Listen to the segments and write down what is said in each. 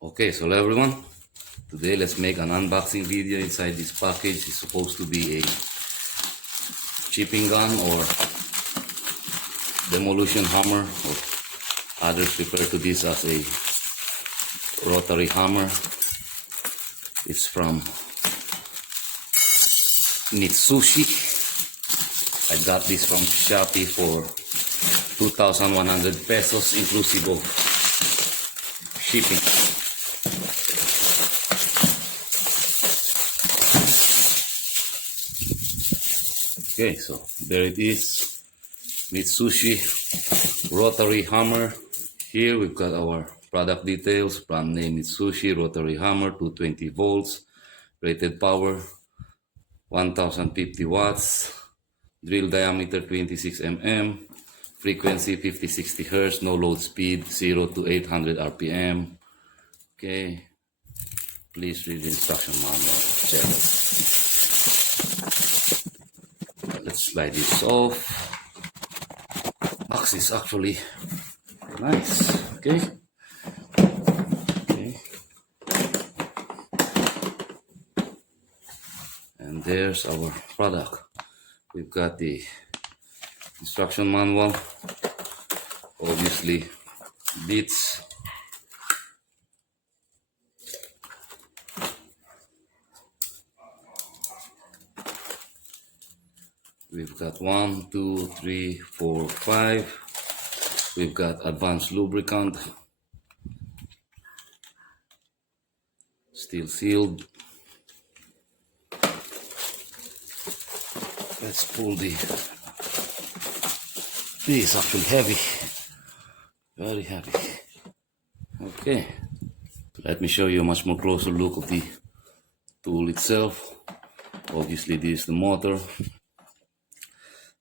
Okay, so hello everyone. Today let's make an unboxing video. Inside this package is supposed to be a chipping gun or demolition hammer, or others refer to this as a rotary hammer. It's from Mitsushi. I got this from Shopee for 2,100 pesos inclusive of shipping. Okay, so there it is, Mitsushi rotary hammer. Here we've got our product details, brand name Mitsushi rotary hammer, 220 volts, rated power 1050 watts, drill diameter 26 mm, frequency 50-60 Hz, no load speed 0 to 800 RPM. Okay, please read the instruction manual. Check it. Let's slide this off. Box is actually nice. Okay. And there's our product. We've got the instruction manual, obviously bits, we've got 1, 2, 3, 4, 5. We've got advanced lubricant, still sealed. Let's pull this is actually heavy, very heavy. Okay, let me show you a much more closer look of the tool itself. Obviously this is the motor.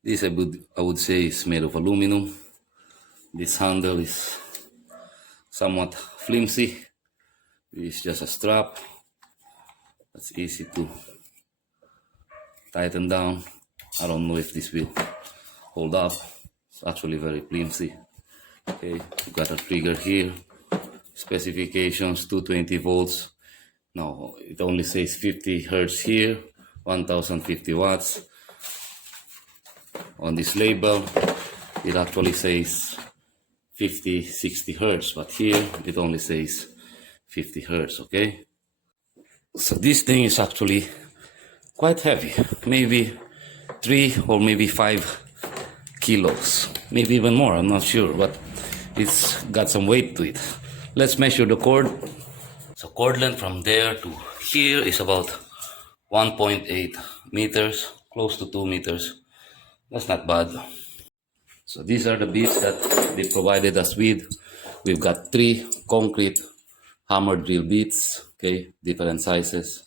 This I would say is made of aluminum. This handle is somewhat flimsy. It's just a strap that's easy to tighten down. I don't know if this will hold up. It's actually very flimsy. Okay, we've got a trigger here. Specifications 220 volts. Now it only says 50 Hz here, 1050 watts. On this label it actually says 50-60 Hz, but here it only says 50 Hz. Okay, so this thing is actually quite heavy, maybe 3 or maybe 5 kilos, maybe even more, I'm not sure, but it's got some weight to it. Let's measure the cord. So cord length from there to here is about 1.8 meters, close to 2 meters. That's not bad. So these are the bits that they provided us with. We've got 3 concrete hammer drill bits, okay, different sizes.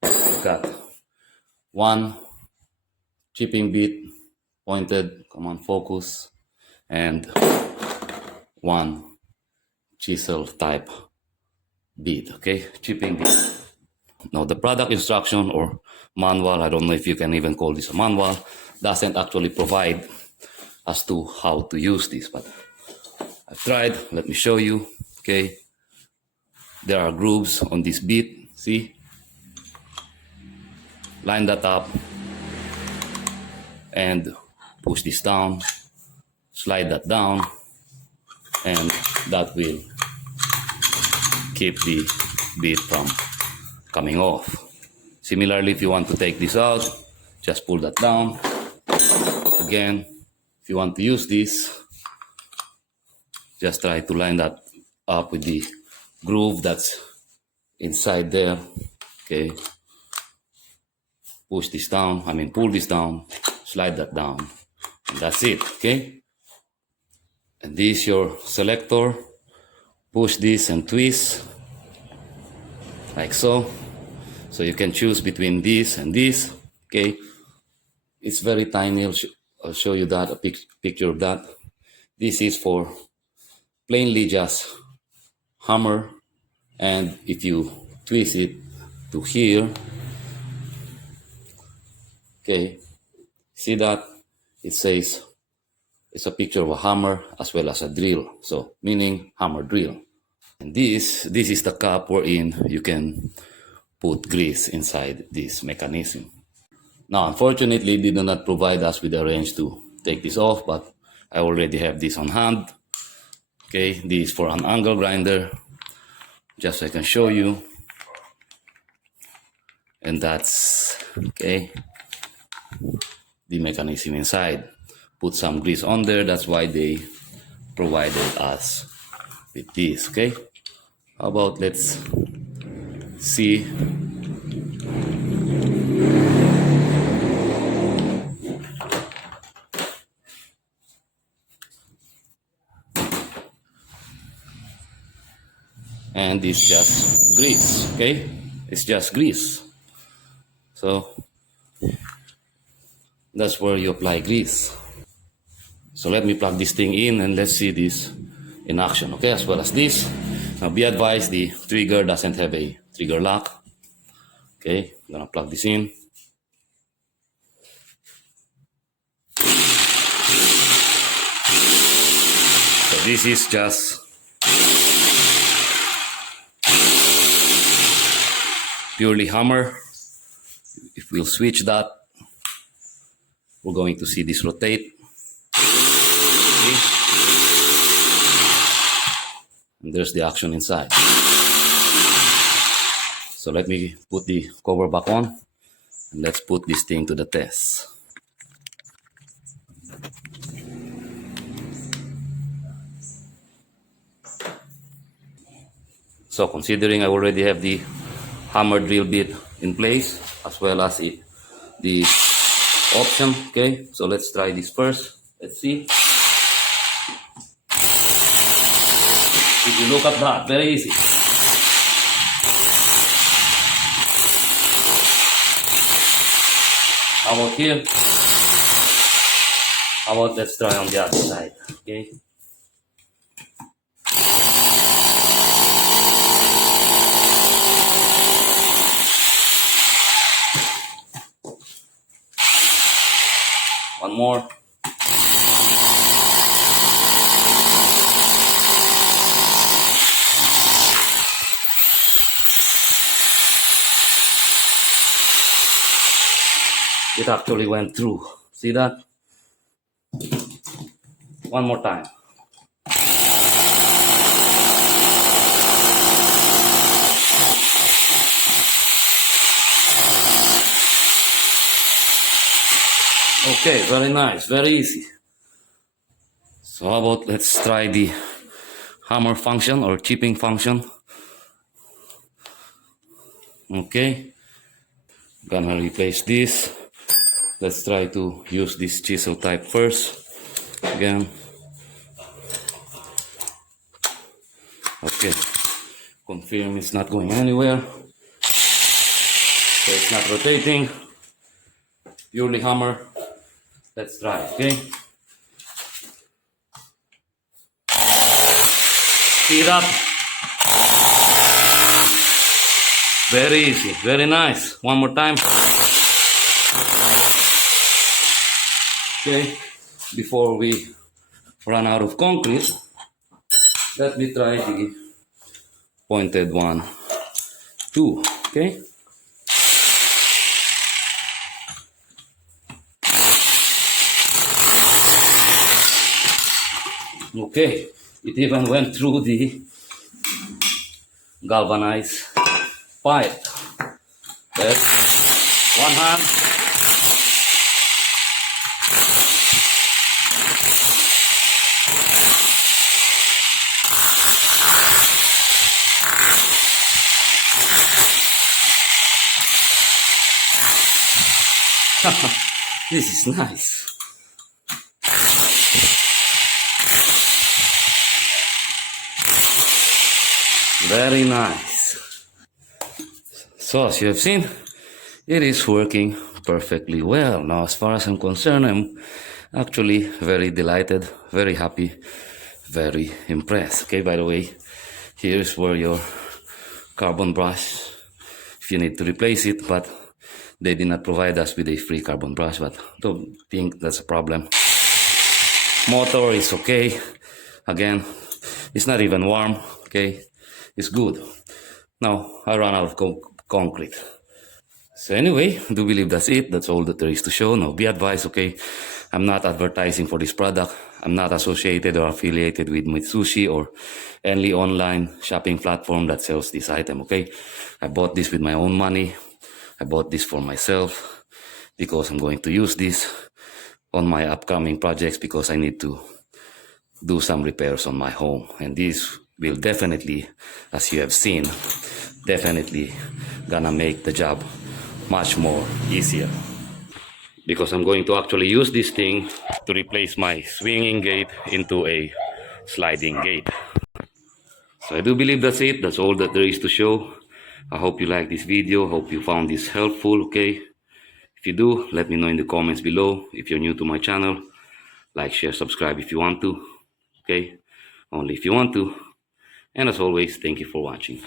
We've got 1 chipping bit, pointed, come on, focus, and 1 chisel type bit, okay, chipping bit. Now the product instruction or manual, I don't know if you can even call this a manual, doesn't actually provide as to how to use this, but I've tried. Let me show you. Okay, there are grooves on this bit, see, line that up and push this down, slide that down, and that will keep the bit from coming off. Similarly, if you want to take this out, just pull that down. Again, if you want to use this, just try to line that up with the groove that's inside there. Okay, push this down, pull this down, slide that down, and that's it. Okay, and this is your selector. Push this and twist like so. So you can choose between this and this. Okay, it's very tiny. I'll show you that, a picture of that. This is for plainly just hammer, and if you twist it to here, okay, see that it says it's a picture of a hammer as well as a drill, so meaning hammer drill. And this is the cup wherein you can put grease inside this mechanism. Now, unfortunately, they do not provide us with a wrench to take this off, but I already have this on hand. Okay, this is for an angle grinder, just so I can show you. And that's, okay, the mechanism inside. Put some grease on there, that's why they provided us with this, okay? How about let's see. And it's just grease, okay? It's just grease. So that's where you apply grease. So let me plug this thing in and let's see this in action, okay? As well as this. Now be advised, the trigger doesn't have a trigger lock. Okay, I'm gonna plug this in. So this is just purely hammer. If we'll switch that, we're going to see this rotate. Okay. And there's the action inside. So let me put the cover back on and let's put this thing to the test. So considering I already have the hammer drill bit in place as well as the option, okay, so let's try this first. Let's see. If you look at that, very easy. How about here? How about let's try on the other side, okay? One more. It actually went through. See that? One more time. Okay, very nice, very easy. So how about let's try the hammer function or chipping function. Okay, gonna replace this. Let's try to use this chisel type first. Again. Okay, confirm it's not going anywhere. So it's not rotating. Purely hammer. Let's try, okay? Speed up. Very easy, very nice. One more time. Okay, before we run out of concrete, let me try the pointed one too, okay? Okay, it even went through the galvanized pipe. That's one hand. This is nice. Very nice. So as you have seen, it is working perfectly well. Now as far as I'm concerned, I'm actually very delighted, very happy, very impressed. Okay, by the way, here's where your carbon brush, if you need to replace it, but they did not provide us with a free carbon brush, but don't think that's a problem. Motor is okay. Again, it's not even warm, okay? is good. Now I run out of concrete. So anyway, I do believe that's it. That's all that there is to show. Now be advised, okay, I'm not advertising for this product. I'm not associated or affiliated with Mitsushi or any online shopping platform that sells this item, okay? I bought this with my own money. I bought this for myself because I'm going to use this on my upcoming projects because I need to do some repairs on my home. And this will definitely, as you have seen, definitely gonna make the job much more easier. Because I'm going to actually use this thing to replace my swinging gate into a sliding gate. So I do believe that's it. That's all that there is to show. I hope you like this video. Hope you found this helpful, okay? If you do, let me know in the comments below. If you're new to my channel, like, share, subscribe if you want to, okay? Only if you want to. And as always, thank you for watching.